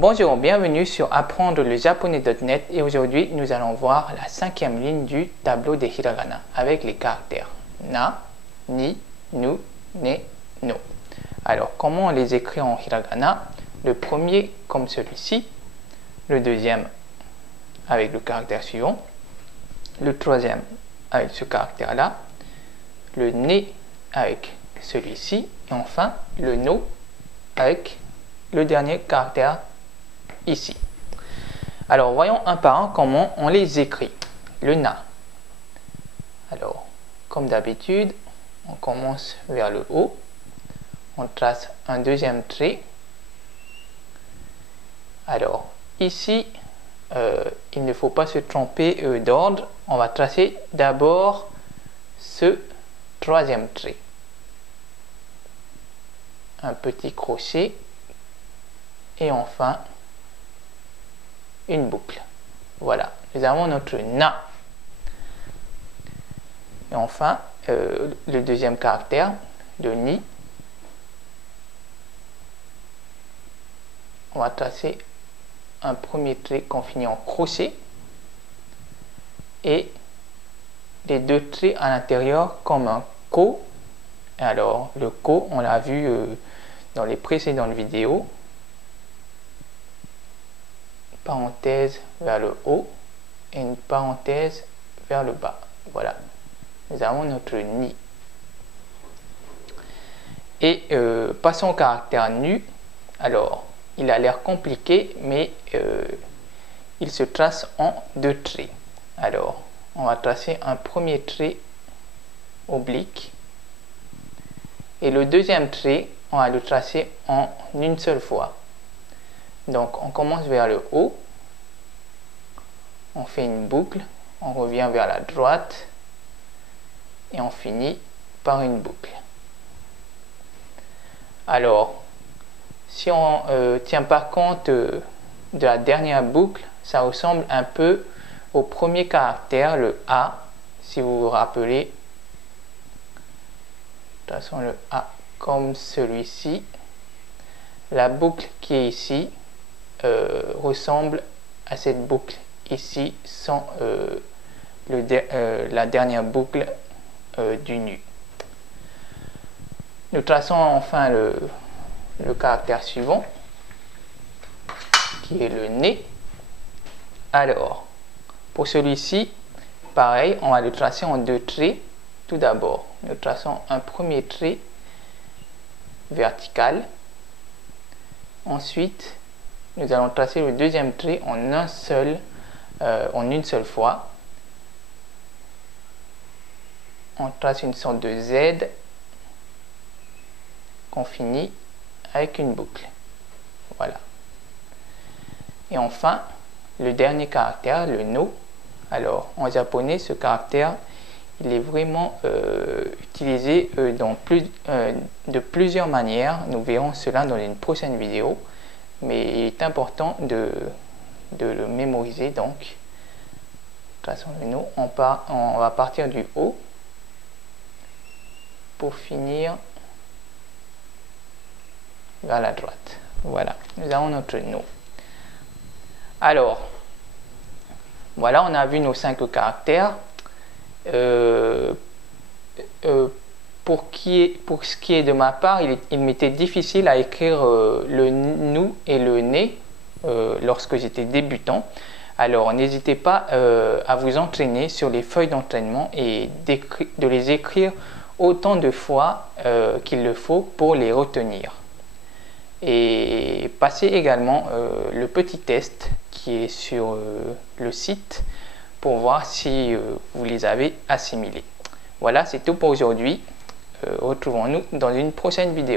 Bonjour, bienvenue sur apprendre le japonais.net et aujourd'hui nous allons voir la 5e ligne du tableau des hiragana avec les caractères na, ni, nu, ne, no. Alors comment on les écrit en hiragana? Le premier comme celui-ci, le deuxième avec le caractère suivant, le troisième avec ce caractère là, le ne avec celui-ci et enfin le no avec le dernier caractère ici. Alors voyons un par un comment on les écrit. Le na. Alors comme d'habitude, on commence vers le haut, on trace un deuxième trait. Alors ici, il ne faut pas se tromper d'ordre. On va tracer d'abord ce troisième trait. Un petit crochet et enfin une boucle. Voilà, nous avons notre na. Et enfin, le deuxième caractère, le ni. On va tracer un premier trait qu'on finit en crochet et les deux traits à l'intérieur comme un ko. Alors, le ko, on l'a vu dans les précédentes vidéos. Parenthèse vers le haut et une parenthèse vers le bas. Voilà, nous avons notre ni. Et passons au caractère nu. Alors, il a l'air compliqué, mais il se trace en deux traits. Alors, on va tracer un premier trait oblique et le deuxième trait, on va le tracer en une seule fois. Donc on commence vers le haut, on fait une boucle, on revient vers la droite et on finit par une boucle. Alors, si on ne tient pas compte de la dernière boucle, ça ressemble un peu au premier caractère, le A, si vous vous rappelez. Traçons le A comme celui-ci. La boucle qui est ici ressemble à cette boucle ici sans la dernière boucle du nu. Nous traçons enfin le caractère suivant qui est le ne. Alors pour celui-ci, pareil, on va le tracer en deux traits. Tout d'abord, nous traçons un premier trait vertical. Ensuite, nous allons tracer le deuxième trait en une seule fois. On trace une sorte de Z qu'on finit avec une boucle. Voilà. Et enfin, le dernier caractère, le no. Alors, en japonais, ce caractère, il est vraiment utilisé de plusieurs manières. Nous verrons cela dans une prochaine vidéo. Mais il est important de le mémoriser. Donc, traçons le no. On va partir du haut pour finir vers la droite. Voilà, nous avons notre no. Alors, voilà, on a vu nos 5 caractères. Pour ce qui est de ma part, il m'était difficile à écrire le nu et le ne lorsque j'étais débutant. Alors n'hésitez pas à vous entraîner sur les feuilles d'entraînement et de les écrire autant de fois qu'il le faut pour les retenir. Et passez également le petit test qui est sur le site pour voir si vous les avez assimilés. Voilà, c'est tout pour aujourd'hui. Retrouvons-nous dans une prochaine vidéo.